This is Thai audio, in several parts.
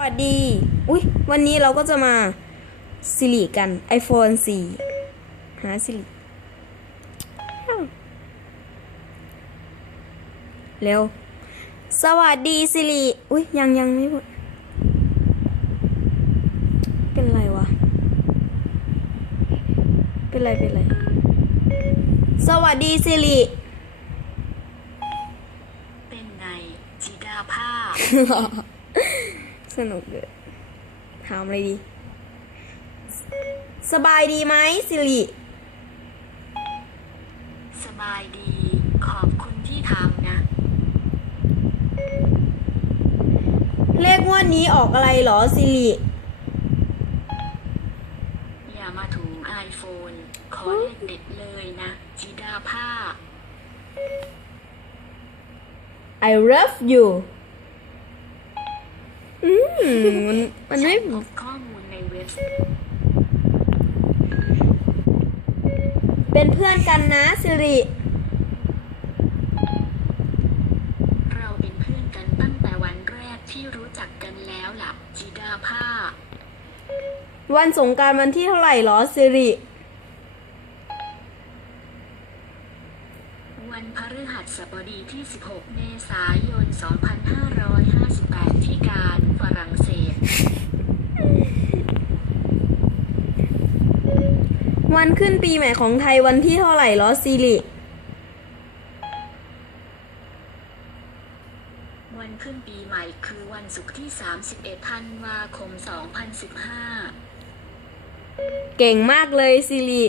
วัสดี อุ้ยวันนี้เราก็จะมาสิริกัน iPhone 4 หาสิริเร็ว สวัสดีสิริอุ้ยยังยังไม่หมดเป็นไรวะ เป็นไร เป็นไร สวัสดีสิริเป็นไงจิดาภาพ สนุกเลยถามอะไรดี สบายดีไหมสิริ สบายดี ขอบคุณที่ถามนะ เลขงวดนี้ออกอะไรเหรอสิริ อย่ามาถูไอโฟน ขอเลขเด็ดเลยนะ จิดาภาพ I love you อืมมันมันไม่พบข้อมูลในเว็บเป็นเพื่อนกันนะสิริ เราเป็นเพื่อนกันตั้งแต่วันแรกที่รู้จักกันแล้วล่ะ จิดาภาพวันสงกรารวันที่เท่าไหร่เหรอสิริ วันพฤหัสบดีที่ 16 เมษายน 2558 ที่การฝรั่งเศส วันขึ้นปีใหม่ของไทยวันที่เท่าไหร่เหรอสิริวันขึ้นปีใหม่คือวันศุกร์ที่ 31ธันวาคม 2015 เก่งมากเลยสิริ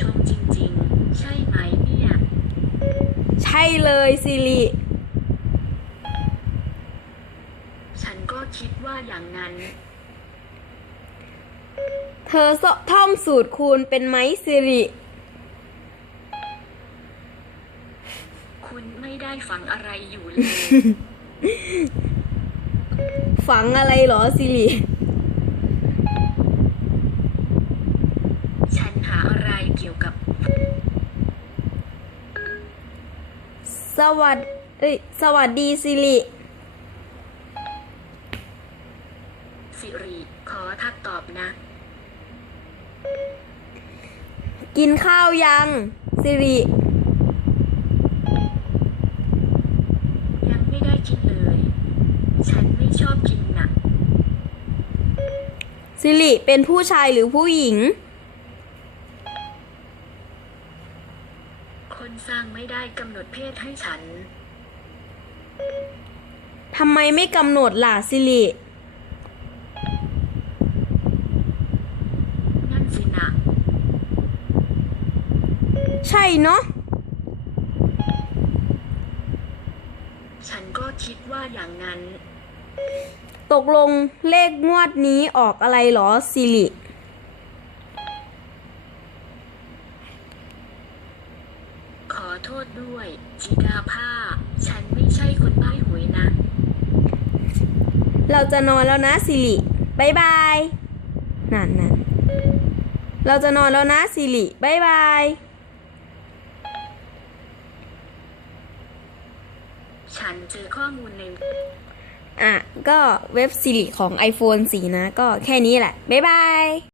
ชมจริงๆ ใช่ไหมเนี่ย ใช่เลยสิริฉันก็คิดว่าอย่างนั้น เธอสท่องสูตรคูณเป็นไหมสิริ คุณไม่ได้ฟังอะไรอยู่เลย ฝังอะไรเหรอสิริ ฉันหาอะไรเกี่ยวกับ สวัสดเอ้ยสวัสดีสิริ สิริ ขอทักตอบนะ กินข้าวยังสิริ ยังไม่ได้กินเลย ฉันไม่ชอบกินน่ะสิริเป็นผู้ชายหรือผู้หญิง คนสร้างไม่ได้กำหนดเพศให้ฉันทำไมไม่กำหนดล่ะสิริ นั่นสินะ ใช่เนาะฉันก็คิดว่าอย่างนั้น ตกลงเลขงวดนี้ออกอะไรเหรอสิริขอโทษด้วย จิดาภาฉันไม่ใช่คนใบ้หวยนะ เราจะนอนแล้วนะสิริบายบายนั่นนั่นเราจะนอนแล้วนะสิริบายบาย ฉันเจอข้อมูลในอะ ก็เว็บสิริของ iPhone 4 นะ ก็แค่นี้แหละ บ๊ายบาย